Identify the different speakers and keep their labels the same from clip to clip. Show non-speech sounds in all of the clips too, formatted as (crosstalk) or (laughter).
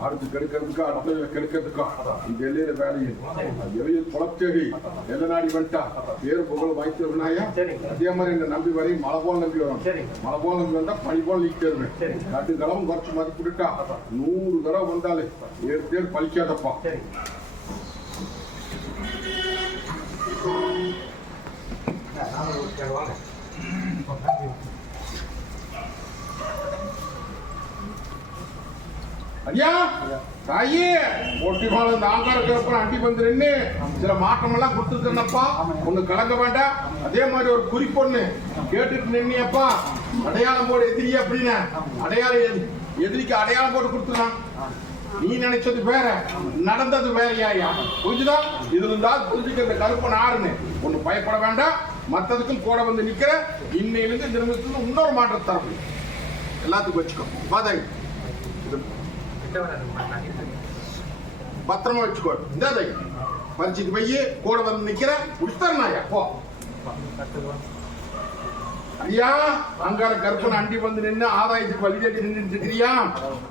Speaker 1: அடுத்து கெடுக்கிறதுக்கா அடுத்த கெடுக்கிறதுக்கா இந்த எல்லையில வேலை எவையில் குளத்தேடி எல்லை நாடி வந்துட்டா பேரு புகழ் வாய்த்து விநாயா அதே மாதிரி நம்பி வரையும் மழை போல் நம்பி வரும். மழை போல் நம்பி வந்தா பனி போல் நீக்கி தருவேன் கட்டு குறைச்சு மதிப்பிட்டுட்டா நூறு தடவை வந்தாலே ஏழு பேர் பலிக்காதப்பா ஐயா தாயி ஒட்டி பாலம் இந்த ஆங்கார கிழப்பு அண்டி வந்துருன்னு சில மாற்றம் எல்லாம் கொடுத்துருக்கேன்னப்பா. ஒண்ணு கலங்க வேண்டாம். அதே மாதிரி ஒரு குறிப்பொண்ணு கேட்டுட்டு நின்னியப்பா. அடையாளம் போடு எதிரி அப்படின்னு. அடையாளம் எதிரிக்கு அடையாளம் போட்டு கொடுத்துருக்கான் நீ நினைச்சது வேற நடந்தது வேறையா புரிஞ்சுதா? இது இருந்தா புரிஞ்சுக்க இந்த கருப்பன் ஆறுன்னு. ஒண்ணு பயப்பட வேண்டாம். மத்ததுக்கும் கூட வந்து நிக்கிற இன்னையிலிருந்து இந்த நிமிஷத்துல இன்னொரு மாற்றம் தரப்பு எல்லாத்துக்கும் வச்சுக்கோ. பாதாய் பத்திரமா வச்சுக்கோ. இந்த பறிச்சுட்டு போய் கூட வந்து நிக்கிற முடிச்சுத்தரனாயா போ. ஐயா அங்கார கற்பனை அண்டி வந்து நின்று ஆதாயத்துக்கு வழி தேடி நின்று இருக்கிறியா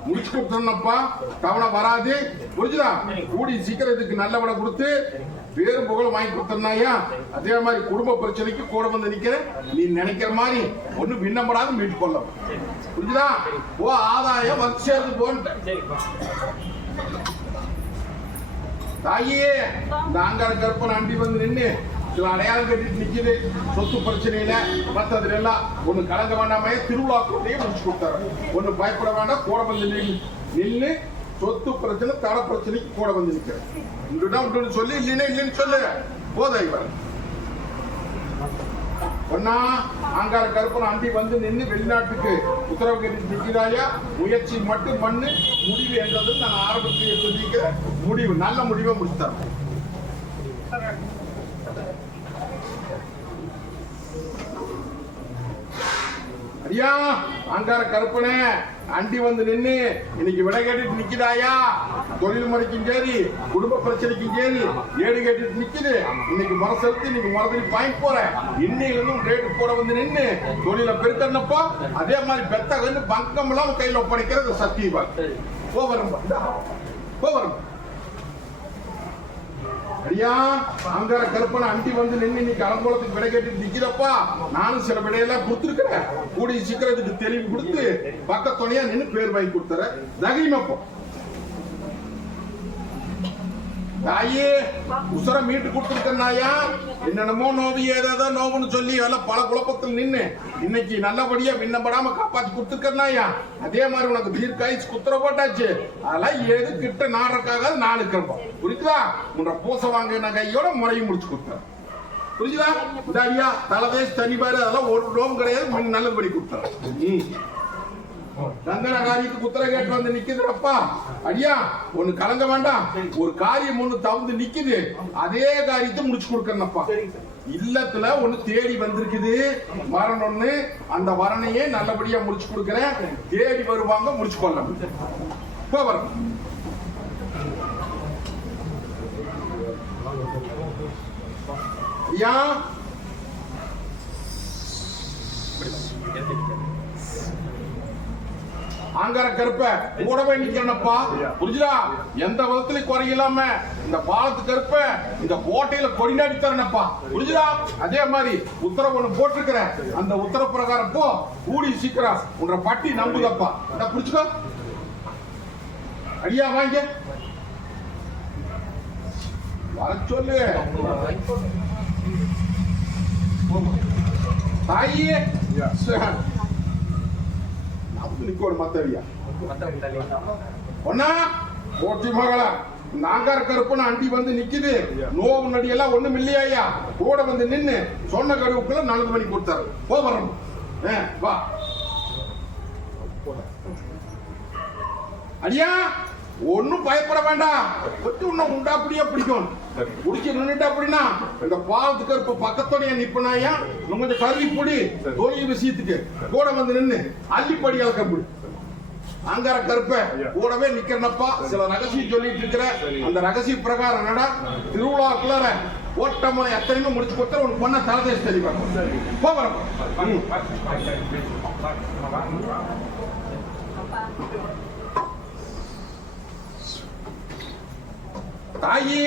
Speaker 1: முடிச்சு கொடுத்தோம்னப்பா தவணை வராது. புரிஞ்சுதா? கூடி சீக்கிரத்துக்கு நல்ல விட கொடுத்து பேரும் புகழும் வாங்கி கொடுத்தனாயா அதே மாதிரி குடும்ப பிரச்சனைக்கு கூட வந்து நிக்கிற நீ நினைக்கிற மாதிரி ஒண்ணு விண்ணப்படாத மீட்டு கொள்ள புரிஞ்சுதா? ஓ ஆதாயம் வந்து சேர்ந்து போன்ட்டேன் தாயே நாங்கள் கற்பனை அண்டி வந்து நின்னு சில அடையாளம் கட்டிட்டு நிக்குது. சொத்து பிரச்சனையில மற்றதுல எல்லாம் ஒண்ணு கலங்க வேண்டாமே திருவிழா கூட்டையும் முடிச்சு கொடுத்தாரு. ஒண்ணு பயப்பட வேண்டாம் கூட வந்து நின்னு நின்னு சொத்து பிரச்சனை தர பிரச்சனைக்கு கூட வந்து நிக்கிறேன் உண்டு சொல்லி இல்லைன்னா இல்லைன்னு சொல்லு. போதை இவர் ஒன்னா ஆங்கார கருப்பன் அண்டி வந்து நின்னு வெளிநாட்டுக்கு உத்தரவு கேட்டுக்கிறாயா முயற்சி மட்டும் பண்ணு முடிவு என்றது நான் ஆரம்பத்தில் சொல்லிக்கிறேன் முடிவு நல்ல முடிவை முடித்தார் ஐயா அங்கார கருப்பனே. அண்டி வந்து நின்று இன்னைக்கு விடை கேட்டுட்டு நிக்கிறாயா தொழில் முறைக்கும் சரி குடும்ப பிரச்சனைக்கும் சரி ஏடு கேட்டுட்டு நிக்குது. இன்னைக்கு முறை செலுத்தி இன்னைக்கு முறை வாங்கி போறேன். இன்னையில ரேட்டு போட வந்து நின்று தொழில பெருத்தனப்போ அதே மாதிரி பெத்த வந்து பங்கம் எல்லாம் கையில ஒப்படைக்கிறது சத்தியவா போவரும் போவரும் அடியா அங்கார கருப்பனை அண்டி வந்து நின்று இன்னைக்கு அலங்கோலத்துக்கு விடை கேட்டு நிக்கிறப்பா நானும் சில விடையெல்லாம் கொடுத்துருக்கிறேன். கூடிய சீக்கிரத்துக்கு தெளிவு கொடுத்து பக்கத்துணையா நின்று பேர் வாங்கி கொடுத்துறேன். தகைமப்போ தாயே உசர மீட்டு கொடுத்துருக்கனாயா என்னென்னமோ நோவு ஏதாவது நோவுன்னு சொல்லி எல்லாம் பல குழப்பத்தில் நின்று இன்னைக்கு நல்லபடியா விண்ணப்படாம காப்பாத்தி கொடுத்துருக்கனாயா அதே மாதிரி உனக்கு தீர்க்காய்ச்சி குத்துற போட்டாச்சு. அதெல்லாம் எது கிட்ட நாடுறக்காக நான் இருக்கிறப்பா புரியுதா உன்னை பூசை வாங்க நான் கையோட முறையும் முடிச்சு கொடுத்தேன். புரியுதா இந்த ஐயா தலதேஷ் தனிபாரு அதெல்லாம் ஒரு நோம் கிடையாது நல்லபடி கொடுத்தேன். சந்தன காரியத்துக்கு உத்தர கேட்டு வந்து நிக்குதுப்பா அடியா ஒண்ணு கலங்க வேண்டாம். ஒரு காரியம் ஒண்ணு தவிர்த்து நிக்குது. அதே காரியத்தை முடிச்சு கொடுக்கறனப்பா. இல்லத்துல ஒண்ணு தேடி வந்திருக்குது. ஒண்ணு. அந்த வரணையே நல்லபடியா முடிச்சு கொடுக்கறேன். தேடி வருவாங்க முடிச்சு கொள்ளணும். இப்போ வரும். ஐயா. ஆங்கார கருப்ப கூடவே நிக்கிறனப்பா புரிஞ்சுதா? எந்த விதத்திலும் குறையில்லாம இந்த பாலத்து கருப்ப இந்த கோட்டையில கொடிநாடி தரனப்பா புரிஞ்சுதா? அதே மாதிரி உத்தரவு ஒண்ணு போட்டிருக்கிறேன். அந்த உத்தரவு பிரகாரம் போ கூடி சீக்கிரம் உன்ற பட்டி நம்புதப்பா. இந்த புடிச்சுக்கோ ஐயா வாங்க. வர சொல்லு. தாயே. ஒரு மத்தவியா ஒன்னா போட்டி மகளா. நாங்கார கருப்புன்னு அண்டி வந்து நிக்குது. நோவு நடியெல்லாம் ஒண்ணும் இல்லையா கூட வந்து நின்னு சொன்ன கடுவுக்குள்ள நல்லது பண்ணி கொடுத்தாரு. போ வரணும் வா. அடியா ஒண்ணும் பயப்பட வேண்டாம். பத்தி உன்ன உண்டா அப்படியே பிடிக்கும். பிடிச்சி நின்னுட்டா அப்படின்னா இந்த பாவத்து கருப்பு பக்கத்தோடய நிப்பனாயா கொஞ்சம் கருவி பொடி தொழில் விஷயத்துக்கு கூட வந்து நின்னு அள்ளிப்படி அளக்கப்படு அங்கார கருப்ப கூடவே நிக்கிறனப்பா சில ரகசியம் சொல்லிட்டு இருக்கிற அந்த ரகசிய பிரகாரம் என்னடா திருவிழாக்குள்ளார ஓட்ட முறை எத்தனையுமே முடிச்சு கொடுத்தா உனக்கு பொண்ணை தலதேசி தெரியும் போ வரப்போ ம் தாயி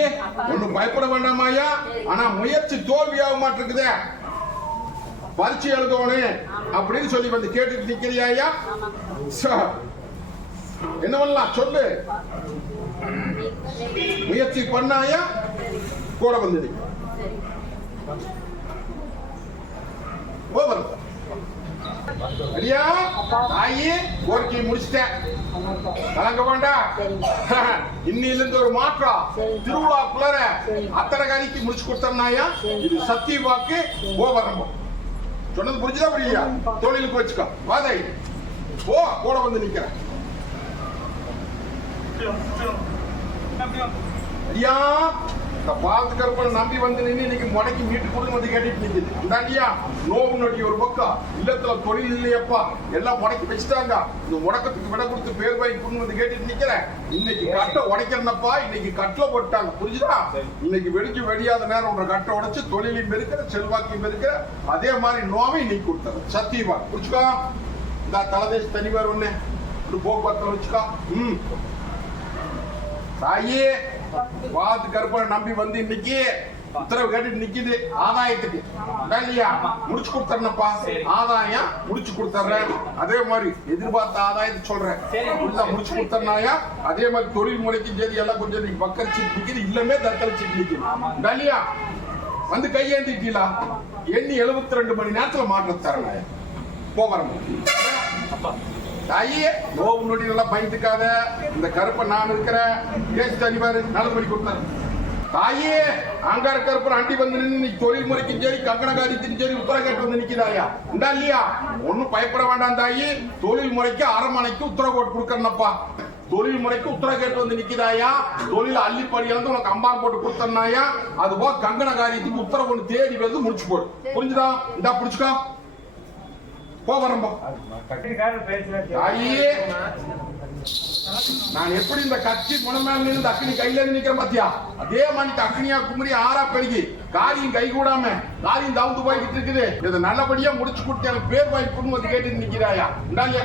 Speaker 1: ஒண்ணும் பயப்பட வேண்டாமாயா ஆனா முயற்சி தோல்வியாக மாட்டிருக்குதே. பரிச்சு எழுதணும் அப்படின்னு சொல்லி வந்து கேட்டுட்டு நிக்கிறியா ச- என்ன பண்ணலாம்? சொல்லு. முயற்சி பண்ணாயா கூட வந்து ஓவர் ஐயா தாயி கோரிக்கையை முடிச்சிட்டேன். கலங்க வேண்டாம் (laughs) இன்னில இருந்து ஒரு மாற்றம். திருவிழாக்குள்ளார அத்தனை காரிக்கு முடிச்சு கொடுத்தோம்னாயா இது சத்திய வாக்கு கோபரம்பம் சொன்னது புரிஞ்சுதா புரியலையா தொழிலுக்கு வச்சுக்கோ வாதை போ கூட வந்து நிக்கிறேன். ஐயா இந்த பாலத்து கருப்பனை நம்பி வந்து நின்று இன்னைக்கு முடக்கி மீட்டு கொடுத்து வந்து கேட்டுட்டு நிக்குது. இந்தாண்டியா நோவு நொடி ஒரு பக்கம் இல்லத்துல தொழில் இல்லையப்பா. எல்லாம் முடக்கி வச்சுட்டாங்க. இந்த முடக்கத்துக்கு விட கொடுத்து பேர் பாய் கொண்டு வந்து கேட்டுட்டு நிக்கிறேன். இன்னைக்கு கட்டை உடைக்கிறனப்பா. இன்னைக்கு கட்டில போட்டாங்க. புரிஞ்சுதா? இன்னைக்கு வெடிச்சு வெடியாத நேரம் உன்ற கட்டை உடைச்சு தொழிலையும் இருக்கிற செல்வாக்கையும் இருக்கிற அதே மாதிரி நோவை இன்னைக்கு கொடுத்தாரு சத்தியமா. புரிச்சுக்கோ இந்த தலதேசி தனிவார் ஒண்ணு. ஒரு போக்குவரத்துல வச்சுக்கோ. ம். தாயே வாத்து கருப்பனை நம்பி வந்து இன்னைக்கு உத்தரவு கேட்டு நிக்குது. ஆதாயத்துக்கு. அதான் இல்லையா முடிச்சு கொடுத்தர்னப்பா ஆதாயம் முடிச்சு கொடுத்தர்றேன் அதே மாதிரி எதிர்பார்த்த ஆதாயத்தை சொல்றேன். ஃபுல்லா முடிச்சு கொடுத்தர்னாயா அதே மாதிரி தொழில் முறைக்கும் சரி எல்லாம் கொஞ்சம் நீங்க பக்கரிச்சிட்டு நிக்குது. இல்லமே தத்தளிச்சிட்டு நிக்குது. அதான் இல்லையா வந்து கையேந்திட்டீங்களா? எண்ணி 72 ரெண்டு மணி நேரத்துல மாற்றம் தரேன் போகிறேன் தாயே நோவு நொடி நல்லா பயந்துக்காத இந்த கருப்பை நான் இருக்கிறேன் கேஸ் தனிவாரு நல்லபடி கொடுத்தாரு. தாயே அங்கார கருப்பன் அண்டி வந்து நின்று நீ தொழில் முறைக்கும் சரி கங்கணகாரியத்தின் சரி உத்தரகேட்டு வந்து நிக்கிறாயா? இந்தா இல்லையா? ஒண்ணும் பயப்பட வேண்டாம் தாயி. தொழில் முறைக்கு அரமனைக்கு உத்தரகோட் கொடுக்கறனப்பா தொழில் முறைக்கு உத்தரகேட்டு வந்து நிக்கிறாயா? தொழில் அள்ளிப்படி இருந்து உனக்கு அம்பான் போட்டு கொடுத்தனாயா அது போக கங்கண காரியத்துக்கு உத்தரவு ஒன்று தேடி வந்து முடிச்சு போடு. புரிஞ்சுதா? இந்தா புடிச்சுக்கோ. போ ஐயே நான் எப்படி இந்த கட்சி குணமேல இருந்து அக்னி கையில இருந்து நிக்கிற பாத்தியா? அதே மாதிரி அக்னியா குமரி ஆறா பெருகி காரியம் கை கூடாம காரியம் தவுந்து போய்கிட்டு இருக்குது. இதை நல்லபடியா முடிச்சு கொடுத்து எனக்கு பேர் வாங்கி வந்து கேட்டு நிக்கிறாயா?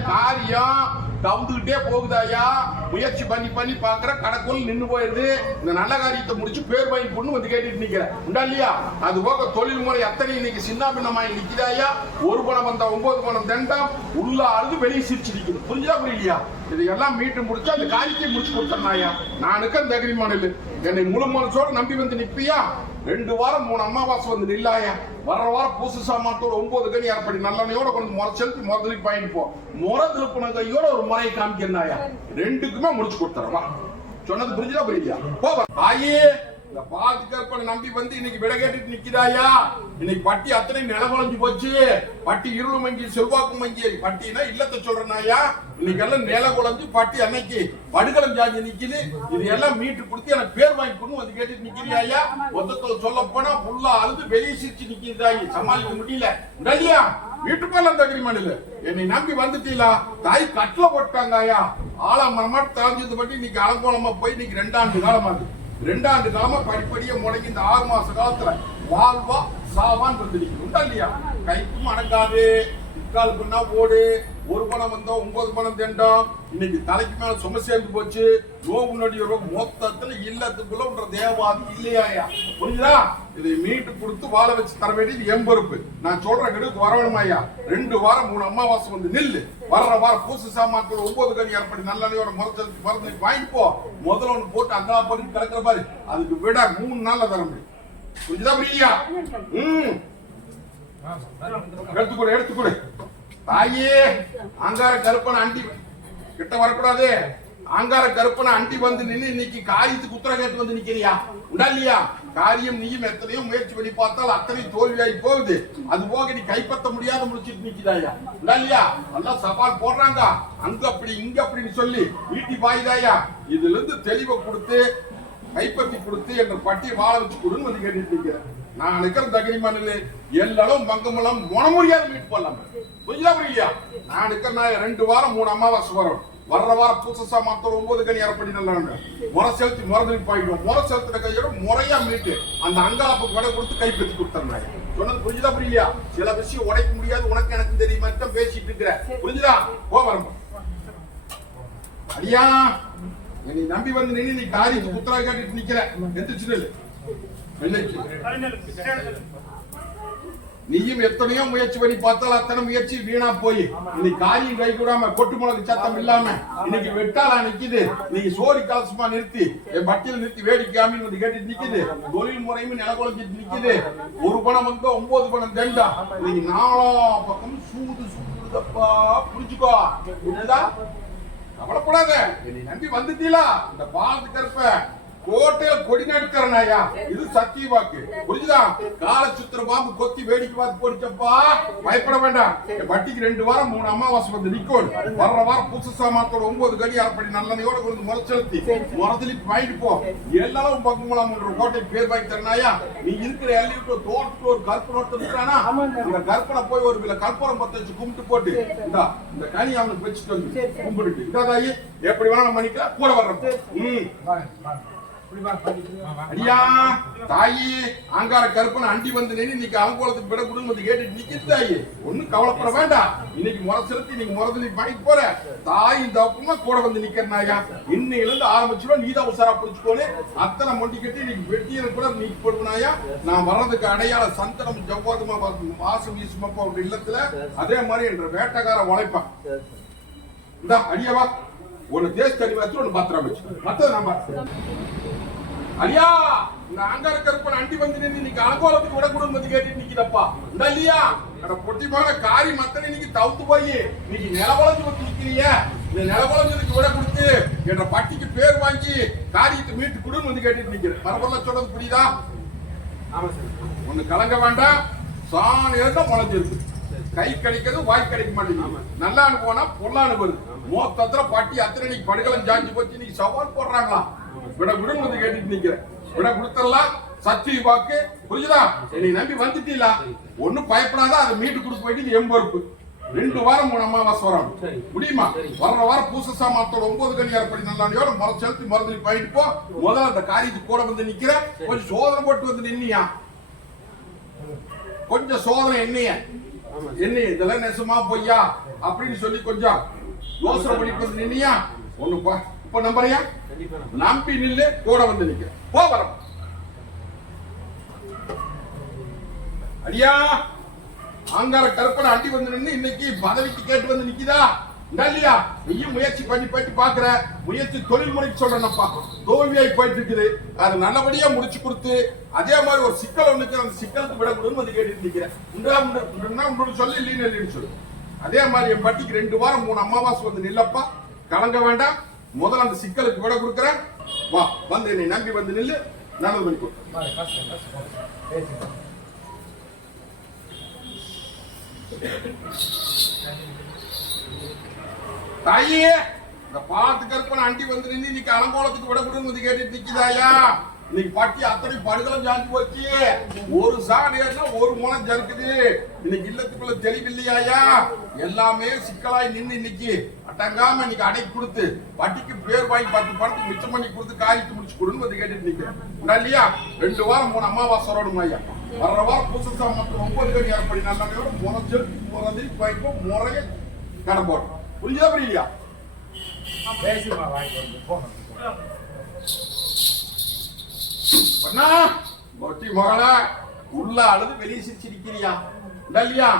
Speaker 1: காரியம். தவுந்துகிட்டே போகுதாயா முயற்சி பண்ணி பண்ணி பாக்குற கடைக்குள் நின்று போயிருது. இந்த நல்ல காரியத்தை முடிச்சு பேர் வாங்கி பொண்ணு வந்து கேட்டுட்டு நிக்கிறேன் உண்டா இல்லையா? அது போக தொழில் முறை அத்தனை இன்னைக்கு சின்ன பின்னமாய் நிக்குதாயா ஒரு பணம் வந்தா ஒன்பது பணம் தண்டம் உள்ள அழுது வெளியே சிரிச்சு நிக்குது. புரிஞ்சா புரியலையா? இதையெல்லாம் மீட்டு முடிச்சு அந்த காரியத்தை முடிச்சு கொடுத்தனாயா நான் நானுக்கு அந்த அக்ரிமானில் என்னை முழு மனசோடு நம்பி வந்து நிற்பியா ரெண்டு வாரம் மூணு அமாவாசை வந்து நில்லாயா வர வாரம் பூசு சாமானத்தோட ஒன்பது கணி அரைப்படி நல்லனையோட கொண்டு முறை செலுத்தி முதலில் பாயிண்ட் போ முறை திருப்பின கையோட ஒரு முறையை காமிக்கிறாயா ரெண்டுக்குமே முடிச்சு கொடுத்துறவா சொன்னது புரிஞ்சுதா புரியலையா? போவா ஆயே இந்த பாத்து கற்பனை நம்பி வந்து இன்னைக்கு விட கேட்டுட்டு நிக்கிறாயா இன்னைக்கு பட்டி அத்தனை நிலகுலைஞ்சு போச்சு. பட்டி இருளு மங்கி செல்வாக்கு மங்கி. பட்டினா இல்லத்தை சொல்றனாயா இன்னைக்கு எல்லாம் நில குழஞ்சு பட்டி அன்னைக்கு படுகளம் சாஞ்சு நிக்குது. இது எல்லாம் மீட்டு கொடுத்து எனக்கு பேர் வாங்கி கொண்டு வந்து கேட்டுட்டு நிக்கிறியா மொத்தத்துல சொல்ல போனா புல்லா அழுது வெளியே சிரிச்சு நிக்கிறாய் சமாளிக்க முடியல. இல்லையா? வீட்டு தகுதி மணில என்னை நம்பி வந்துட்டீங்களா? தாய் கட்டில போட்டாங்கய்யா மரமாட்டு தாஞ்சது பட்டி இன்னைக்கு அலங்கோலமா போய் இன்னைக்கு ரெண்டாண்டு காலமாகுது ரெண்டாண்டு காலமா படிப்படியா முடங்கி இந்த ஆறு மாச காலத்துல வாழ்வா சாவான் வந்து நிற்கும் இல்லையா? கைக்கும் அடங்காது. முக்கால் பண்ணா ஓடு. ஒரு பணம் வந்தோம் ஒன்பது பணம் தேண்டோம் இன்னைக்கு தலைக்கு மேல சுமை சேர்ந்து போச்சு. நோவு நொடி ரோகம் மொத்தத்துல இல்லத்துக்குள்ள உன்ற தேவாதி இல்லையா புரியுதா இதை மீட்டு கொடுத்து வாழ வச்சு தர வேண்டியது என் நான் சொல்ற கெடுக்கு ஐயா. ரெண்டு வாரம் மூணு அமாவாசை வந்து நில்லு. வர்ற வாரம் பூசு சாமான்கள் ஒன்பது கனி ஏற்படி நல்லெண்ணையோட முறைச்சலுக்கு மருந்து வாங்கிப்போ முதல்ல ஒன்று போட்டு அங்கா போட்டு கிடக்குற பாரு. அதுக்கு விட மூணு நாள்ல தர முடியும். புரியுதா புரியலையா? ம். எடுத்துக்கொடு எடுத்துக்கொடு தாயே அங்கார கருப்பனை அண்டி கிட்ட வரக்கூடாது. அங்கார கருப்பனை அண்டி வந்து நின்னு இன்னைக்கு காரியத்துக்கு உத்தர கேட்டு வந்து நிக்கிறியா? உண்டா இல்லையா காரியம் நீயும் எத்தனையோ முயற்சி பண்ணி பார்த்தால் அத்தனை தோல்வியாகி போகுது. அது போக நீ கைப்பற்ற முடியாத முடிச்சிட்டு நிக்கிறாயா? உண்டா இல்லையா எல்லாம் சவால் போடுறாங்க. அங்க அப்படி இங்க அப்படின்னு சொல்லி வீட்டி பாயுதாயா இதுல இருந்து தெளிவை கொடுத்து கைப்பற்றி கொடுத்து என்ற பட்டி வாழ வச்சு கொடுன்னு வந்து கேட்டுட்டு இருக்கிறேன் நான் இருக்கிற தகிரிமணில் எல்லாரும் பங்கமெல்லாம் முனமுடியாத மீட் பண்ணலாம் புரியுதா? புரியலையா நான் நிக்கிற நான் ரெண்டு வாரம் மூணு அமாவாசை வரும் வர்ற வாரம் புதுசா மாத்த ஒன்பது கணி அரைப்படி நல்லாங்க. முறை செலுத்தி முறை போயிடும் முறை செலுத்தின கையோட முறையா மீட்டு அந்த அங்காளப்பு கொடை கொடுத்து கைப்பற்றி கொடுத்துறாங்க சொன்னது புரிஞ்சுதா புரியலையா சில விஷயம் உடைக்க முடியாது உனக்கு எனக்கு தெரியுமா தான் பேசிட்டு இருக்கிற. புரிஞ்சுதா? போ வரம்பு அடியா என்னை நம்பி வந்து நின்று நீ காரியத்துக்கு புத்தரா கேட்டுட்டு நிக்கிற. எந்திரிச்சு நில்லு. நீயும் எத்தனையோ முயற்சி பண்ணி பார்த்தால் அத்தனை முயற்சி வீணா போய். இன்னைக்கு காரியம் கை கூடாம கொட்டு மிளகு சத்தம் இல்லாம இன்னைக்கு வெட்டாலா நிக்குது. நீங்க சோடி கலசமா நிறுத்தி என் பட்டியல நிறுத்தி வேடிக்கையாமி வந்து கேட்டுட்டு நிக்குது. தொழில் முறையும் நில குழஞ்சிட்டு நிக்குது. ஒரு பணம் வந்து ஒன்பது பணம் தண்டா. இன்னைக்கு நாலா பக்கம் சூது சூடுதப்பா புரிஞ்சுக்கோ புரியுதா கவலைப்படாத. நம்பி வந்துட்டீங்களா இந்த பாலத்து கருப்ப. கோட்டையில கொடி நடுக்கிறனாயா இது சத்திய வாக்கு. புரிஞ்சுதா? கால சுத்திர பாம்பு கொத்தி வேடிக்கை பார்த்து போடிச்சப்பா பயப்பட வேண்டாம். வட்டிக்கு ரெண்டு வாரம் மூணு அமாவாசை வந்து நிக்கோடு வர்ற வாரம் புதுசு சாமானத்தோட ஒன்பது கடி அரைப்படி நல்லதையோட கொண்டு முறை செலுத்தி முறதலி வாங்கிட்டு போ. எல்லாரும் பக்கமுலாம் கோட்டை பேர் வாங்கி தரனாயா நீ இருக்கிற எல்லைக்கு தோட்டத்துல ஒரு கற்பனை இருக்கிறானா? அந்த கற்பனை போய் ஒரு வில கற்பூரம் பத்த வச்சு கும்பிட்டு போட்டு இந்தா இந்த கனி அவனுக்கு வச்சுட்டு வந்து கும்பிட்டுட்டு இந்த தாயி எப்படி வேணா நம்ம பண்ணிக்கலாம். கூட வர்றோம் ம். அடியா தாயி ஆங்கார கருப்பன் அண்டி வந்து நின்று இன்னைக்கு அங்கோலத்துக்கு விட குடும்பம் வந்து கேட்டுட்டு நிக்கிது தாயி. ஒண்ணும் கவலைப்பட வேண்டாம். இன்னைக்கு முறை செலுத்தி இன்னைக்கு நீ பண்ணிட்டு போற. தாய் தப்புமா கூட வந்து நிக்கிறனாயா இன்னையில இருந்து ஆரம்பிச்சிடும் நீதான் உசாரா புடிச்சுக்கோனு அத்தனை மொண்டி கட்டி இன்னைக்கு வெட்டியனை கூட நீ போடுவனாயா நான் வர்றதுக்கு அடையாள சந்தனம் ஜவ்வாதுமா வாசம் வீசுமப்பா ஒரு இல்லத்துல அதே மாதிரி என்ற வேட்டக்கார உழைப்பான். இந்த அடியவா ஒன்னு தேச தனிவாச்சு ஒன்னு பத்திரம் வச்சு. மத்தது நம்ம அடியா இந்த அங்கார கருப்பன் அண்டி வந்து நின்று இன்னைக்கு அலங்கோலத்துக்கு விட குடும்பத்து கேட்டு நிக்கிறப்பா. இந்த இல்லையா? அட பொட்டிமான காரி மத்தனை இன்னைக்கு தவுத்து போய் இன்னைக்கு நிலவளஞ்சு வந்து நிக்கிறிய. இந்த நிலவளஞ்சதுக்கு விட கொடுத்து என்ற பட்டிக்கு பேர் வாங்கி காரியத்தை மீட்டு குடும்பம் வந்து கேட்டுட்டு நிக்கிறேன் பரபரல சொல்றது புரியுதா? ஒண்ணு கலங்க வேண்டாம். சாணி தான் முளைஞ்சிருக்கு கை கிடைக்கிறது வாய் கிடைக்க மாட்டேங்குது. நல்லா அனுபவம்னா பொல்லான்னு வருது. மொத்தத்துல பட்டி அத்தனை படுகலம் ஜாஞ்சி போச்சு. நீ சவால் போடுறாங்களா? விட வந்து கேட்டுட்டு நிக்கிறேன். விட கொடுத்துடலாம் சத்திய வாக்கு. புரியுதா நீ நம்பி வந்துட்டீங்களா? ஒண்ணும் பயப்படாத அதை மீட்டு வேண்டியது என் பொறுப்பு. ரெண்டு வாரம் மூணு அமாவாசை வரும் முடியுமா? வர்ற வாரம் பூச சாமாத்தோட ஒன்பது கனியார் படி நல்லாண்டியோட முறை செலுத்தி மருந்து போயிட்டு போ. முதல்ல அந்த காரியத்துக்கு கூட வந்து நிக்கிற. கொஞ்சம் சோதனை போட்டு வந்து நின்னியா? கொஞ்சம் சோதனை என்னைய? என்ன இதெல்லாம் நெசமா பொய்யா? அப்படின்னு சொல்லி கொஞ்சம் யோசனை பண்ணிட்டு வந்து நின்னியா? ஒண்ணு பா. இப்ப நம்புறியா நம்பி நில்லு கூட வந்து நிக்க போ வரம். அடியா ஆங்கார கற்பனை அண்டி வந்து நின்னு இன்னைக்கு பதவிக்கு கேட்டு வந்து நிக்குதா? இந்த இல்லையா? நீயும் முயற்சி பண்ணி போயிட்டு பாக்குற. முயற்சி தொழில் முறைக்கு சொல்றேன்ப்பா. தோல்வியாய் போயிட்டு இருக்குது. அது நல்லபடியா முடிச்சு கொடுத்து அதே மாதிரி ஒரு சிக்கல் ஒண்ணுக்கு அந்த சிக்கலுக்கு விடக்கூடாதுன்னு வந்து கேட்டு நிக்கிறேன். உண்டா உண்டு உண்டுன்னா உண்டு சொல்லி இல்லைன்னு இல்லைன்னு சொல்லு. அதே மாதிரி என் பட்டிக்கு ரெண்டு வாரம் மூணு அமாவாசை வந்து நில்லப்பா. கலங்க வேண்டாம். முதல்ல அந்த சிக்கலுக்கு விட கொடுக்குறேன். வா வந்து என்னை நம்பி வந்து நில்லு. நல்லது பண்ணி கொடு தாயே இந்த பாத்து கற்பனை அண்டி வந்து நின்று இன்னைக்கு அலங்கோலத்துக்கு விடக்கூடாதுன்னு வந்து கேட்டுட்டு நிக்குதாயா இன்னைக்கு பட்டி அத்தனை படுகளும் சாஞ்சு போச்சு. ஒரு சாணி ஏறினா ஒரு மூலம் ஜறுக்குது. இன்னைக்கு இல்லத்துக்குள்ள தெளிவில்லையாயா? எல்லாமே சிக்கலாய் நின்று இன்னைக்கு அட்டங்காம இன்னைக்கு அடைக்கு கொடுத்து வட்டிக்கு பேர் வாங்கி பத்து பணத்துக்கு மிச்சம் பண்ணி கொடுத்து காய்ச்சி முடிச்சு கொடுன்னு வந்து கேட்டுட்டு நிக்கிறேன். இல்லையா? ரெண்டு வாரம் மூணு அமாவாசை வரணும் ஐயா? வர்ற வாரம் புதுசா மற்றும் ஒன்பது கடி ஏற்படி நல்ல முறைச்சு போறது வைப்போம் முறைய கடை போடும் புரியுதா புரியலையா?
Speaker 2: பேசுமா வந்து போகணும்.
Speaker 1: பண்ணா மொட்டி மகள உள்ள அழுது வெளியே சிரிச்சிருக்கிறியா? இல்லையா?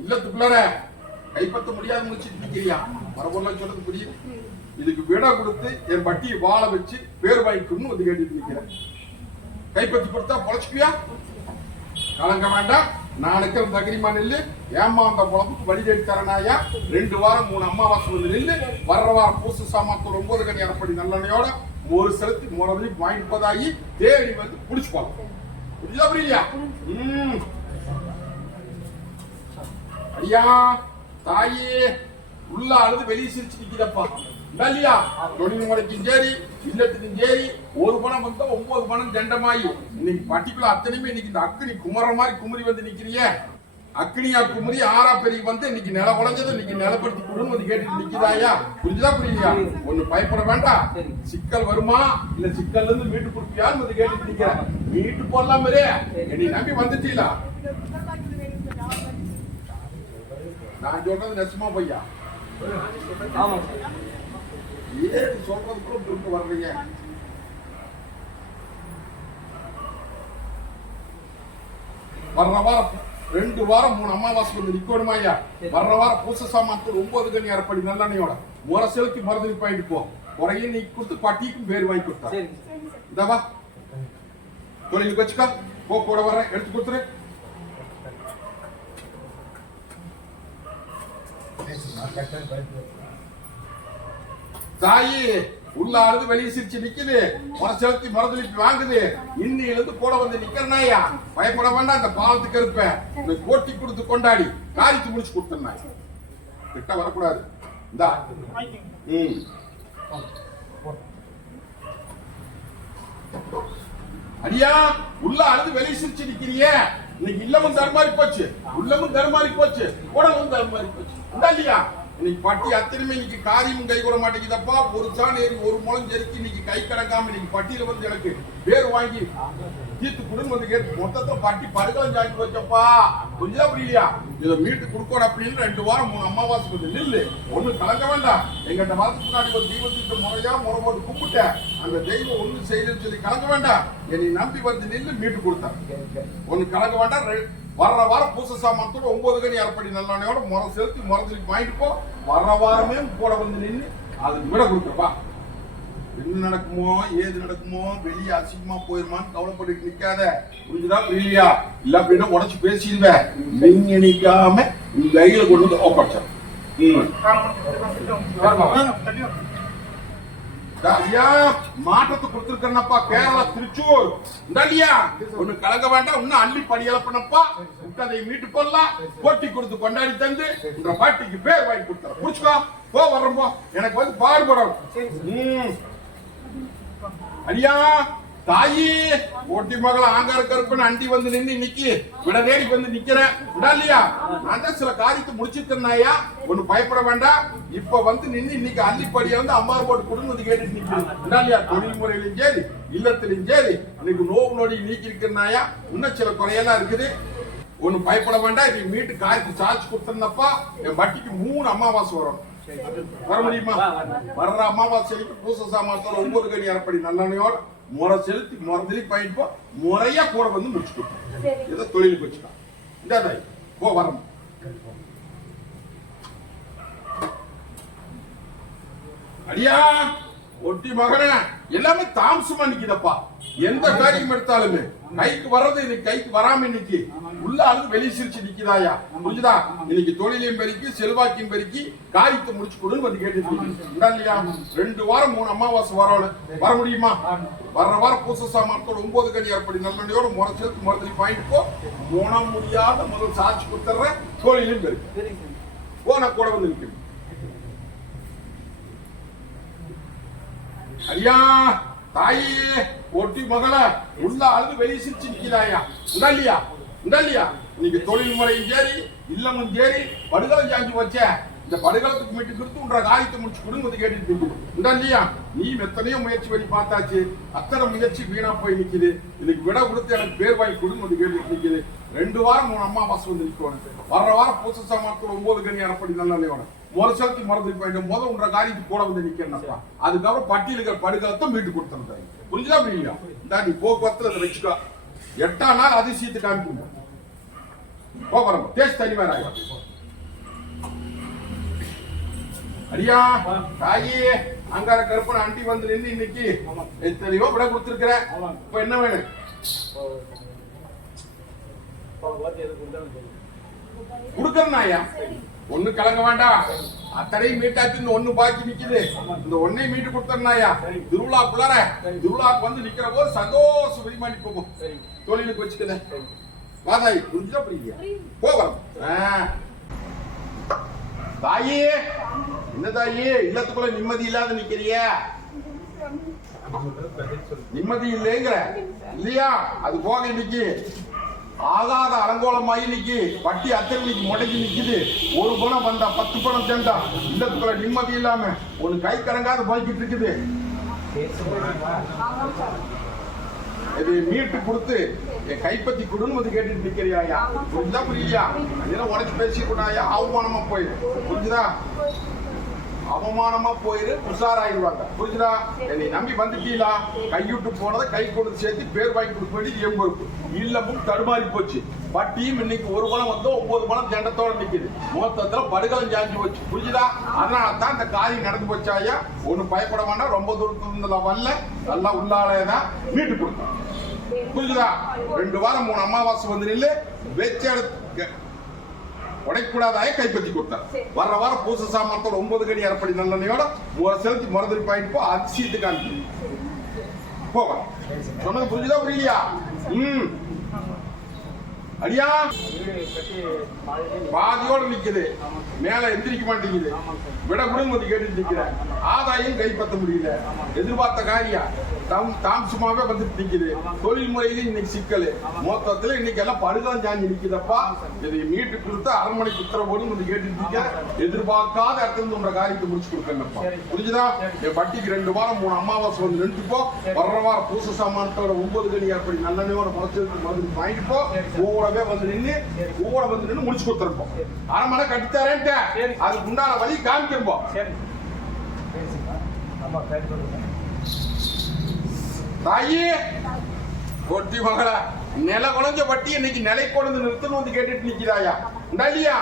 Speaker 1: இல்லத்துக்குள்ளார கைப்பற்ற முடியாத முடிச்சிட்டு இருக்கிறியா மரபொருளா சொல்றது புரியும் இதுக்கு விட கொடுத்து என் பட்டியை வாழ வச்சு பேர் வாய்க்குன்னு வந்து கேட்டுட்டு நிக்கிறேன் கைப்பற்றி கொடுத்தா பொழைச்சுக்கியா கலங்க வேண்டாம். நாளைக்கு அந்த தகிரிமா நெல்லு ஏமா அந்த குழம்புக்கு வழி தேடி தரனாயா? ரெண்டு வாரம் மூணு அமாவாசை வந்து நெல்லு. வர்ற வாரம் பூசு சாமான் ஒன்பது கணி அரைப்படி நல்லனையோட ஒரு செலுத்தி முறவி வாங்கிட்டு போதாகி தேடி வந்து புடிச்சு போலாம் புரியுதா புரியலையா ஐயா தாயே உள்ள அழுது வெளியே சிரிச்சு நிக்கிறப்பா. இல்லையா தொழில் முறைக்கும் சரி இல்லத்துக்கும் சரி ஒரு பணம் வந்தா ஒன்பது பணம் தண்டமாயி. இன்னைக்கு பர்டிகுலர் அத்தனையுமே இன்னைக்கு இந்த அக்கறி குமர மாதிரி குமரி வந்து நிக்கிறியே. அக்னியா குமரி ஆறா பெரிய வந்து இன்னைக்கு நில உழைஞ்சது இன்னைக்கு நிலப்படுத்தி கொடுன்னு வந்து கேட்டுட்டு நிக்குதாயா? புரிஞ்சுதா புரியலையா ஒண்ணு பயப்பட வேண்டாம் சிக்கல் வருமா? இல்ல சிக்கல்ல இருந்து மீட்டு கொடுப்பியான்னு வந்து கேட்டுட்டு நிக்கிறேன். மீட்டு போடலாம் என்னை நம்பி வந்துட்டீங்களா? நான் சொல்றது நெசமா பையா? ஏன் சொல்றதுக்குள்ள திரும்ப வர்றீங்க? வர்ற வாரம் ரெண்டு வாரம் மூணு அமாவாசை வந்து நிக்கணுமா ஐயா? வர்ற வாரம் பூச சாமான்கள் ஒன்பது கனி அரைப்படி நல்லெண்ணையோட முறை செலுத்தி மருந்து பாயிட்டு போ. குறையும் நீ கொடுத்து பட்டிக்கும் பேர் வாங்கி கொடுத்தா.
Speaker 2: சரிங்க சார்.
Speaker 1: இந்த வா. தொழிலுக்கு வச்சுக்கா. போ கூட வர்றேன். எடுத்து கொடுத்துரு. தாயி உள்ள அழுது வெளியே சிரிச்சு நிக்குது. முறை செலுத்தி வாங்குது. இன்னில இருந்து கூட வந்து நிக்கிறனாயா? பயப்பட வேண்டாம் அந்த பாவத்துக்கு இருப்ப இந்த கோட்டி கொடுத்து கொண்டாடி காரித்து முடிச்சு கொடுத்தனாய் கிட்ட வரக்கூடாது. இந்தா. ம். அடியா உள்ள அழுது வெளியே சிரிச்சு நிக்கிறியே. இன்னைக்கு இல்லமும் தருமாறி போச்சு. உள்ளமும் தருமாறி போச்சு. உடலும் தருமாறி போச்சு. இல்லையா? இன்னைக்கு பட்டி அத்தனையுமே இன்னைக்கு காரியமும் கை கூட மாட்டேங்குதப்பா. ஒரு சாண் ஏறி ஒரு முளம் செருக்கி இன்னைக்கு கை கிடக்காம இன்னைக்கு பட்டியில வந்து எனக்கு பேர் வாங்கி தீர்த்து குடும்பம் வந்து கேட்டு மொத்தத்தை பட்டி பருகம் சாக்கி வச்சப்பா. கொஞ்சம் புரியலையா? இதை மீட்டு கொடுக்கணும் அப்படின்னு ரெண்டு வாரம் மூணு அம்மாவாசி வந்து நில்லு. ஒண்ணு கலக்க வேண்டாம். எங்கிட்ட மாதத்துக்கு முன்னாடி ஒரு தெய்வத்திட்ட முறையா முறை போட்டு கும்பிட்டேன். அந்த தெய்வம் ஒண்ணு செய்யுதுன்னு சொல்லி கலக்க வேண்டாம். என்னை நம்பி வந்து நில்லு மீட்டு கொடுத்தேன். ஒண்ணு கலக்க வேண்டாம். வர்ற வாரம் பூச சாமானத்தோட ஒன்பது கனி அரைப்படி நல்லெண்ணையோட முறை செலுத்தி முறத்துக்கு வாங்கிட்டு போ. வர்ற வாரமே கூட வந்து நின்று அதுக்கு விட கொடுக்கப்பா என்ன நடக்குமோ ஏது நடக்குமோ வெளியே அசிங்கமா போயிருமான்னு கவலைப்பட்டு நிக்காத. புரிஞ்சுதா புரியலையா? இல்ல அப்படின்னா உடச்சு பேசிடுவேன் நீங்க நிக்காம உங்க கையில கொண்டு வந்து ஒப்படைச்சேன் ஐயா மாற்றத்தை கொடுத்துருக்கேன்னப்பா கேரளா திருச்சூர். இந்தாலியா ஒண்ணு கலங்க வேண்டாம் இன்னும் அள்ளி படி இழப்பனப்பா. அதை மீட்டு போடலாம். போட்டி கொடுத்து கொண்டாடி தந்து இந்த பாட்டிக்கு பேர் வாங்கி கொடுத்தா புடிச்சுக்கோ. போ வர்றோம் போ. எனக்கு வந்து பாடுபடணும் ம். தாயி ஓட்டி மகள் ஆங்கார கருப்பன் அண்டி வந்து நின்று நிக்கி விட தேடி வந்து நிக்கிறேன். விடா இல்லையா? நான் தான் சில காரியத்தை முடிச்சிருக்கேன்னாயா ஒண்ணு பயப்பட வேண்டாம். இப்ப வந்து நின்று இன்னைக்கு அள்ளிப்படிய வந்து அம்மார் போட்டு கொடுன்னு வந்து கேட்டுட்டு நிக்கிறேன். விடா இல்லையா? தொழில் முறையிலும் சரி இல்லத்திலும் சரி இன்னைக்கு நோவு நொடி நீக்கி இருக்கிறனாயா இன்னும் சில குறையெல்லாம் இருக்குது. ஒண்ணு பயப்பட வேண்டாம். இப்ப மீட்டு காய்ச்சி சார்ஜ் கொடுத்தனப்பா என் வட்டிக்கு மூணு அமாவாசை வரும். வர முடியுமா? வர்ற அமாவாசைக்கு பூச சாமானத்தோட ஒன்பது கணி அறப்படி நல்லனையோட முறை செலுத்தி முறதிலி பயன்போ முறையா கூட வந்து முடிச்சு கொடுத்தோம். இதை தொழிலுக்கு வச்சுட்டான் இந்த போ வரோம். அடியா ஒட்டி மகனே எல்லாமே தாமசமா நிக்குதப்பா. எந்த காரியம் எடுத்தாலுமே கைக்கு வர்றது இன்னைக்கு கைக்கு வராம இன்னைக்கு உள்ள ஆளு வெளியே சிரிச்சு நிக்குதாயா? புரிஞ்சுதா? இன்னைக்கு தொழிலையும் பெருக்கி செல்வாக்கையும் பெருக்கி காரியத்தை முடிச்சு கொடுன்னு வந்து இருக்கீங்க. இல்லையா? ரெண்டு வாரம் மூணு அமாவாசை வரணும் வர முடியுமா? வர்ற வாரம் பூச சாமானத்தோட ஒன்பது கனி ஏற்படி நல்லோட முறை சேர்த்து முறத்தலி பாயிண்ட் போ. போன முடியாத முதல் சாட்சி கொடுத்துற தோழிலும் பெருக்கு
Speaker 2: போன
Speaker 1: போனா கூட வந்து நிற்கும் ஐயா தாயே ஒட்டி மகள உள்ள அழுது வெளியே சிரிச்சு நிக்கிறாயா? உண்டல்லையா உண்டல்லையா இன்னைக்கு தொழில் முறையும் சரி இல்லமும் சரி படுகலம் சாஞ்சி வச்சேன் இந்த படுகளத்துக்கு மீட்டு கொடுத்து உன்ற காரியத்தை முடிச்சு கொடுங்க வந்து கேட்டுட்டு உண்டல்லையா நீ எத்தனையோ முயற்சி பண்ணி பார்த்தாச்சு. அத்தனை முயற்சி வீணா போய் நிக்குது. இதுக்கு விட கொடுத்து எனக்கு பேர் வாங்கி கொடுங்க வந்து கேட்டுட்டு நிக்குது. ரெண்டு வாரம் மூணு அம்மா வந்து நிக்கணும் வர்ற வாரம் பூச சாமானத்துல ஒன்பது கனி அரைப்படி நல்ல வேணும் ஒரு சக்தி மறந்து போயிட்டு முத உன்ற காரியத்துக்கு கூட வந்து நிக்கிறேன்ப்பா அதுக்கப்புறம் பட்டியலுக்கு படுகளத்தை மீட்டு கொடுத்துருந்தாங்க புரிஞ்சுதா புரியலையா? இந்த நீ போக்குவரத்துல அதை வச்சுக்கோ. எட்டாம் நாள் அதிசயத்தை காமிக்கும் போகிறோம் தேய்ச்சி தனி அடியா தாயி அங்கார கருப்பன் அண்டி வந்து நின்று இன்னைக்கு எத்தனையோ விட கொடுத்துருக்கிற. இப்ப என்ன வேணும்? கொடுக்கறனாயா ஒண்ணு கலங்க வேண்டாம் அத்தனையும் மீட்டாச்சு இந்த ஒண்ணு பாக்கி நிக்குது. இந்த ஒன்னையும் மீட்டு கொடுத்தா திருவிழாக்குள்ளார திருவிழாக்கு வந்து நிக்கிற போது சந்தோஷ விரிமாணி போகும். தொழிலுக்கு வச்சுக்கல வாதாய் புரிஞ்சுதான் புரியுது? போகலாம் தாயே என்ன தாயி இல்லத்துக்குள்ள நிம்மதி இல்லாத நிக்கிறிய? நிம்மதி இல்லைங்கிற. இல்லையா? அது போக இன்னைக்கு ஆகாத அலங்கோலமாயி இன்னைக்கு வட்டி அத்தனை இன்னைக்கு முடங்கி நிக்குது. ஒரு பணம் வந்தா பத்து பணம் சேர்ந்தா இல்லத்துக்குள்ள நிம்மதி இல்லாம ஒரு கை கரங்காத போய்கிட்டு இருக்குது. இது மீட்டு கொடுத்து என் கைப்பத்தி கொடுன்னு வந்து கேட்டுட்டு நிக்கிறியாயா? புரிஞ்சா புரியலையா? இதெல்லாம் உடச்சு பேசிக்கூடாயா அவமானமா போயிடும். புரிஞ்சுதா? அவமானமா போயிரு உஷாராயிருவாங்க புரிஞ்சுதா? என்னை நம்பி வந்துட்டீங்களா? கைவிட்டு போனதை கை கொண்டு சேர்த்து பேர் வாங்கி கொடுக்க வேண்டியது என் பொறுப்பு. இல்லமும் தடுமாறி போச்சு. வட்டியும் இன்னைக்கு ஒரு பணம் வந்து ஒன்பது பணம் தண்டத்தோட நிக்குது. மொத்தத்துல படுகலம் ஜாஞ்சி போச்சு. புரிஞ்சுதா? அதனால தான் இந்த காரியம் நடந்து போச்சாயா ஒன்னும் பயப்பட வேண்டாம். ரொம்ப தூரத்துல வரல. நல்லா உள்ளாலே தான் மீட்டு கொடுத்தோம் புரிஞ்சுதா? ரெண்டு வாரம் மூணு அமாவாசை வந்து நில்லு. வெச்ச உடைக்கூடாதாய கைப்பற்றி கொடுத்தார். வர்ற வாரம் பூச சாமானத்தோட ஒன்பது கடி அரைப்படி நல்லெண்ணையோட ஒரு செலுத்தி மறந்துட்டு பாயிட்டு போ அதிசயத்துக்கு அனுப்பி. போவா சொன்னது புரிஞ்சுதா புரியலையா ம். அடியா? பாதியோட நிக்குது. மேல எந்திரிக்க மாட்டேங்குது. விட விடும் கேட்டு நிக்கிற ஆதாயம் கைப்பற்ற முடியல. எதிர்பார்த்த காரியம் தாம் தாமசமாவே வந்துட்டு நிக்குது. தொழில் முறையில இன்னைக்கு சிக்கல். மொத்தத்துல இன்னைக்கு எல்லாம் படுதான் சாஞ்சி நிக்குதப்பா. இதை மீட்டு கொடுத்து அரண்மனைக்கு உத்தரவோடு வந்து கேட்டு நிக்க எதிர்பார்க்காத இடத்துல இருந்து உங்க காரியத்தை முடிச்சு கொடுக்கணும்ப்பா புரிஞ்சுதா? என் வட்டிக்கு ரெண்டு வாரம் மூணு அமாவாசை வந்து நின்றுப்போ வர்ற வாரம் பூச சாமானத்தோட ஒன்பது கணி அப்படி நல்லெண்ணையோட முளைச்சிருக்கு மருந்து வாங்கிட்டு போ. கூடவே வந்து நின்று கூட வந்து நின்று முடிச்சு கொடுத்துருப்போம். அரண்மனை கட்டித்தரேன்ட்டு. அதுக்கு உண்டான வழி காமிக்கிறப்போம் தாயி கொட்டி மகளா நில குழஞ்ச வட்டி இன்னைக்கு நிலை கொண்டு நிறுத்தணும் வந்து கேட்டுட்டு நிக்கிறாயா? இல்லையா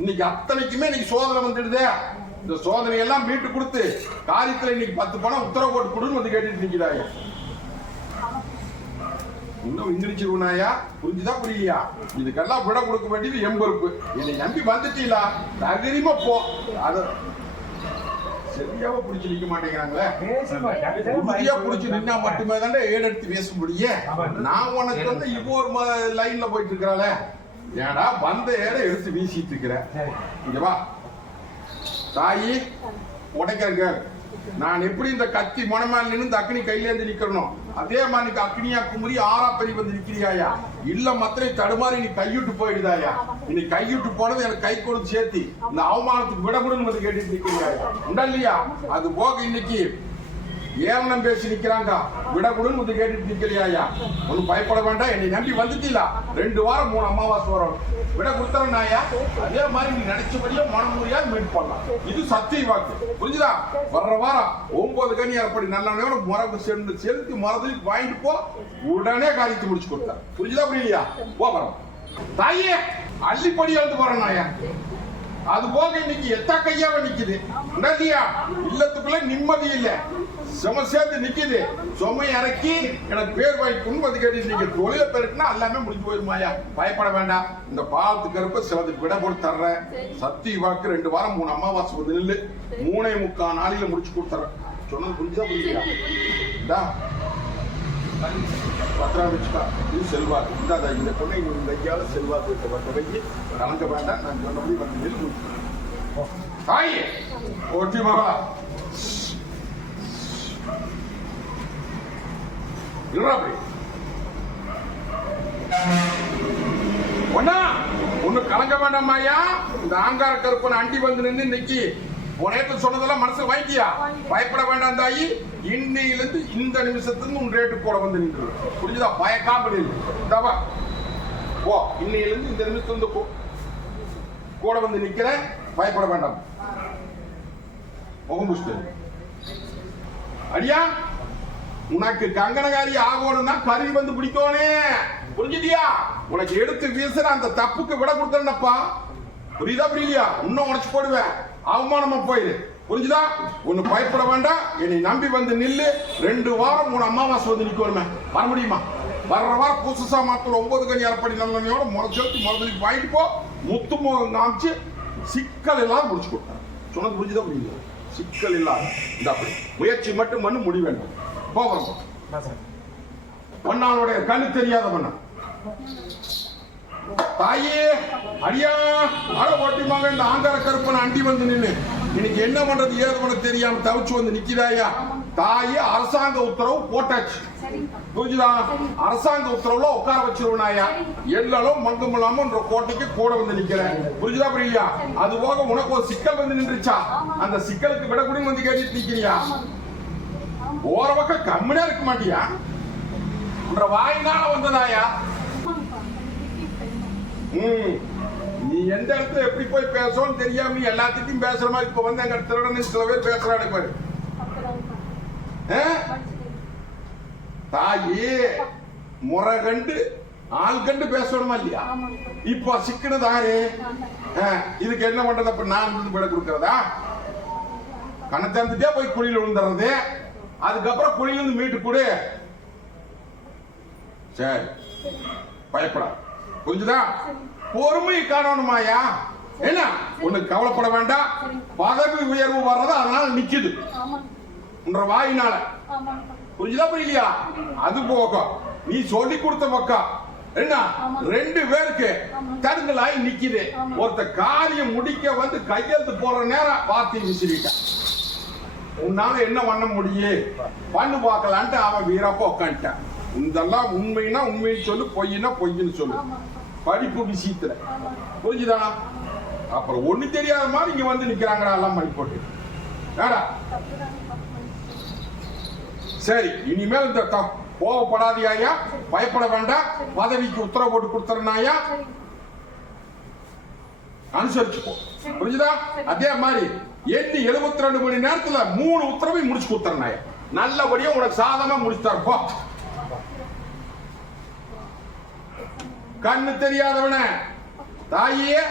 Speaker 1: இன்னைக்கு அத்தனைக்குமே இன்னைக்கு சோதனை வந்துடுதே. இந்த சோதனை எல்லாம் மீட்டு கொடுத்து காரியத்துல இன்னைக்கு பத்து பணம் உத்தரவு போட்டு கொடுன்னு வந்து கேட்டுட்டு நிக்கிறாயா? இன்னும் இந்திரிச்சிருவனாயா புரிஞ்சுதா புரியலையா? இதுக்கெல்லாம் விட கொடுக்க வேண்டியது என் பொறுப்பு. என்னை நம்பி வந்துட்டீங்களா? தைரியமா போ. அத சரியாவ பிடிச்சு நிக்க மாட்டேங்கிறாங்களே. உறுதியா புடிச்சு நின்னா மட்டுமே தானே ஏடெடுத்து பேச முடியும். நான் உனக்கு வந்து இப்போ ஒரு லைன்ல போயிட்டு இருக்கிறாளே ஏடா வந்த ஏட எடுத்து வீசிட்டு இருக்கிற. இங்க வா. தாயி உடைக்கிறங்க நான் எப்படி இந்த கத்தி மணமேல நின்று அக்னி கையில இருந்து நிக்கணும் அதே மாதிரி நீ அக்னியா குமரி ஆறா பெரிய வந்து நிக்கிறியாயா? இல்ல மத்திரை தடுமாறி நீ கையிட்டு போயிடுதாயா? நீ கையிட்டு போனது எனக்கு கை கொடுத்து சேர்த்து. இந்த அவமானத்துக்கு விடக்கூடாதுன்னு வந்து கேட்டுட்டு நிக்கிறியாயா? உண்டா இல்லையா? அது போக இன்னைக்கு ஏளனம் பேசி நிக்கிறாங்க விடக்கூடாதுன்னு வந்து கேட்டுட்டு நிக்கிறியாயா ஒன்னும் பயப்பட வேண்டாம் என்னை நம்பி வந்துட்டீங்களா ரெண்டு வாரம் மூணு அமாவாசை வரும். விட கொடுத்தறனாயா அதே மாதிரி நீ நினைச்சபடியே மனமுறையா மீட் பண்ணலாம் இது சத்திய வாக்கு. புரிஞ்சுதா? வர்ற வாரம் ஒன்பது கனி அப்படி நல்ல முறகு சென்று செலுத்தி மறந்து வாங்கிட்டு போ. உடனே காரியத்தை முடிச்சு கொடுத்தா. புரிஞ்சுதா புரியலையா? போகிறோம் தாயே அள்ளிப்படி எழுந்து போறேன் நாயா. அது போக இன்னைக்கு எத்த கையாவ நிக்குது. இல்லத்துக்குள்ள நிம்மதி இல்லை. சும சேர்ந்து நிக்குது. சுமை இறக்கி எனக்கு பேர் வாய்க்கும் வந்து கேட்டு நீங்க தொழில பெருக்குனா எல்லாமே முடிஞ்சு போயிருமாயா பயப்பட வேண்டாம். இந்த பாலத்துக்கு இருப்ப சிலதுக்கு விட போட்டு தர்றேன். சத்தி வாக்கு ரெண்டு வாரம் மூணு அமாவாசை வந்து நில்லு. மூணே முக்கால் நாளையில முடிச்சு கொடுத்துறேன் சொன்னது புரிஞ்சா இந்தா. பத்திரம் வச்சுக்கா. இது செல்வாக்கு. இந்த இந்த நீ இந்த ஐயால செல்வாக்கு வைக்க கலங்க வேண்டாம். நான் சொன்னபடி வந்து நெல் தாய். ஒட்டி மகளா. இல்லடா அப்படி ஒண்ணா? ஒண்ணு கலங்க வேண்டாம் ஐயா இந்த ஆங்கார கருப்பன் அண்டி வந்து நின்று இன்னைக்கு உனக்கு சொன்னதெல்லாம் மனசு வாங்கியா பயப்பட வேண்டாம் தாயி. இன்னையிலிருந்து இந்த நிமிஷத்துக்கு உன் ரேட்டு கூட வந்து நின்று. புரிஞ்சுதா? பயக்காம நில்லு இந்தாவா போ. இன்னையிலிருந்து இந்த நிமிஷத்துல இருந்து கூட வந்து நிக்கிறேன் பயப்பட வேண்டாம். முகம் புஷ்டு. அடியா? உனக்கு கங்கணகாரி ஆகணும்னா கறி வந்து பிடிக்கோனே. புரிஞ்சுதியா உனக்கு எடுத்து வீசுற அந்த தப்புக்கு விட கொடுத்தனப்பா புரியுதா புரியலையா? இன்னும் உடச்சு போடுவேன். அவமானமா போயிரு. புரிஞ்சுதா? ஒண்ணு பயப்பட வேண்டாம். என்னை நம்பி வந்து நில்லு. ரெண்டு வாரம் மூணு அமாவாசை வந்து நிக்கணுமே வர முடியுமா? வர்ற வாரம் புதுசா மாத்தல ஒன்பது கணி அரைப்படி நல்லெண்ணையோட முறைச்செலுத்தி முதலுக்கு வாங்கிட்டு போ. முத்து முகம் காமிச்சு சிக்கல் எல்லாம் முடிச்சு கொடுத்தேன் சொன்னது புரிஞ்சுதா புரியுது? சிக்கல் இல்லாத இந்த அப்படி. முயற்சி மட்டும் பண்ணு முடி வேண்டும் பொன்னாளுடைய கண்ணு தெரியாத பொண்ணா. தாயே அடியா அட ஓட்டிமாக இந்த ஆங்கார கருப்பனை அண்டி வந்து நின்னு இன்னைக்கு என்ன பண்றது ஏது பண்ண தெரியாம தவிச்சு வந்து நிக்கிறாயா தாயே அரசாங்க உத்தரவு போட்டாச்சு. புரிஞ்சுதா? அரசாங்க உத்தரவுல உட்கார வச்சிருவனாயா எல்லாரும் மங்கும் இல்லாமன்ற கோட்டைக்கு கூட வந்து நிக்கிறேன். புரிஞ்சுதா புரியலையா அது போக உனக்கு ஒரு சிக்கல் வந்து நின்றுச்சா? அந்த சிக்கலுக்கு விட வந்து கேட்டுட்டு நிக்கிறியா? போற பக்கம் கம்முனே இருக்க மாட்டியா? உன்ற வாயினால வந்ததாயா? ம். நீ எந்த இடத்துல எப்படி போய் பேசணும்னு தெரியாம நீ எல்லாத்திட்டையும் பேசுற மாதிரி இப்ப வந்து எங்க திருடன்னு சில பேர் பேசுறாங்க பாரு.
Speaker 3: அப்படிதாங்கப்பா.
Speaker 1: தாயி முறை கண்டு ஆள் கண்டு பேசணுமா இல்லையா? இப்போ சிக்கனது ஆறு ஆ, இதுக்கு என்ன பண்றது? அப்ப நான் விழுந்து போயிட கொடுக்கறதா? கண்ணை திறந்துட்டே போய் குழியில விழுந்துறது அதுக்கப்புறம் குழியில வந்து மீட்டு கொடு சரி. பயப்படா. புரிஞ்சுதா? பொறுமை காணணுமாயா என்ன? உனக்கு கவலைப்பட வேண்டாம். பதவி உயர்வு வர்றது அதனால நிக்குது. உன்ற வாயினால. புரிஞ்சுதா புரியலையா? அது போக நீ சொல்லி கொடுத்த பக்கம். என்ன? ரெண்டு பேருக்கு
Speaker 3: ஆமா.
Speaker 1: தடுங்கலாய் நிக்குது. ஒருத்த காரியம் முடிக்க வந்து கையெழுத்து போற நேரம் பார்த்து விசிறிட்டான் உன்னால என்ன பண்ண முடியும் பண்ணு பார்க்கலான்ட்டு அவன் வீரப்ப உட்காந்துட்டான் இதெல்லாம் உண்மைன்னா உண்மைன்னு சொல்லு பொய்னா பொய்ன்னு சொல்லு. படிப்பு விஷயத்துல. புரிஞ்சுதா அப்புறம் ஒண்ணு தெரியாத மாதிரி இங்க வந்து நிக்கிறாங்கடா எல்லாம் பண்ணி போட்டு.
Speaker 3: மன்னிச்சுக்கோங்க.
Speaker 1: சரி இனிமேல் இந்த கோவப்படாதியாயா பயப்பட வேண்டாம் பதவிக்கு உத்தரவு போட்டு கொடுத்துறனாயா. அனுசரிச்சுக்கோ புரிஞ்சுதா அதே மாதிரி எண்ணி எழுபத்தி ரெண்டு மணி நேரத்துல மூணு உத்தரவையும் முடிச்சு கொடுத்துறனாயா நல்லபடியா உனக்கு சாதமா முடிச்சு போ. கண்ணு தெரியாதவன. தாயே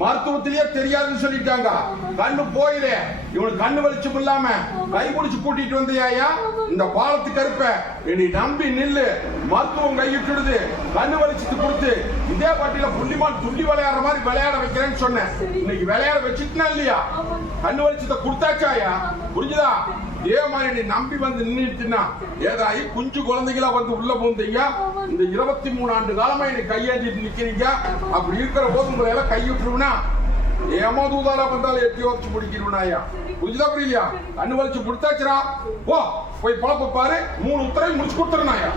Speaker 1: மருத்துவத்திலேயே தெரியாதுன்னு சொல்லிட்டாங்க. கண்ணு போயிரு. இவனுக்கு கண்ணு வெளிச்சம் இல்லாம கை பிடிச்சு கூட்டிட்டு வந்தியாயா? இந்த பாலத்துக்கு கருப்ப என்னை நம்பி நில்லு. மருத்துவம் கையிட்டுடுது. கண்ணு வெளிச்சத்து கொடுத்து இதே பாட்டியில புள்ளிமான் துள்ளி விளையாடுற மாதிரி விளையாட வைக்கிறேன்னு சொன்னேன். இன்னைக்கு விளையாட வச்சுட்டுனா இல்லையா? கண்ணு வெளிச்சத்தை கொடுத்தாச்சாயா? புரிஞ்சுதா? இதே மாதிரி நீ நம்பி வந்து நின்றுச்சுன்னா ஏதாயி குஞ்சு குழந்தைகளா வந்து உள்ள போந்தீங்க இந்த இருபத்தி மூணு ஆண்டு காலமா என்னை கையேந்திட்டு நிக்கிறீங்க. அப்படி இருக்கிற போது உங்களை எல்லாம் கையிட்டுருவனா ஏமோ தூதாரா வந்தாலும் எட்டி வச்சு முடிக்கிறவனாயா புரிஞ்சுதா புரியலையா? கண்ணு வலிச்சு கொடுத்தாச்சுரா ஓ போய் பழப்ப பாரு. மூணு உத்தரவை முடிச்சு கொடுத்துருனாயா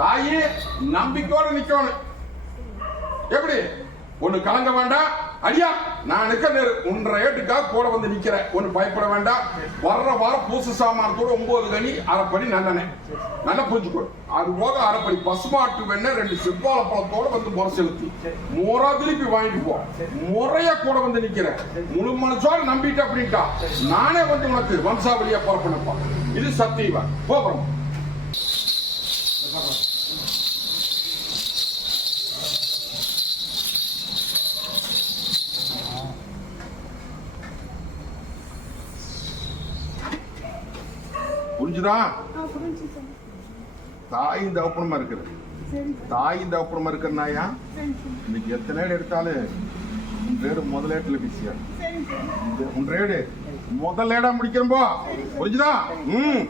Speaker 1: தாயே நம்பிக்கையோட நிக்கணும். எப்படி? ஒண்ணு கலங்க வேண்டாம். ஐயா நான் நிக்க ஒன்றரை ஏட்டுக்காக கூட வந்து நிக்கிறேன். ஒண்ணு பயப்பட வேண்டாம். வர்ற வாரம் பூசு சாமானத்தோட ஒன்பது கனி அரைப்படி நல்லெண்ணெய் நல்லா புரிஞ்சுக்கோ. அது போக அரைப்படி பசுமாட்டு வெண்ணெய் ரெண்டு செவ்வாழ பழத்தோட வந்து முறை செலுத்தி. முறை திருப்பி வாங்கிட்டு போ. முறையா கூட வந்து நிக்கிறேன். முழு மனசோட நம்பிட்டு அப்படின்ட்டா. நானே வந்து உனக்கு வம்சாவளியா புறப்பணுப்பா இது சத்தியவன் போகிறோம் புரிஞ்சுதா. தாயும் தகப்பனமா
Speaker 3: சார்.
Speaker 1: தாயும் தகப்பனமா இருக்கிறனாயா. இன்னைக்கு எத்தனை ஏடு எடுத்தாலும் ரேடு முதலேட்டுல பிஸியா?
Speaker 3: சரிங்க சார்.
Speaker 1: உன் ரேடு முதல் ஏடா முடிக்கிறோம்போ புரிஞ்சுதா? ம்.